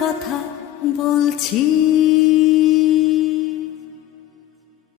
কথা বলছি।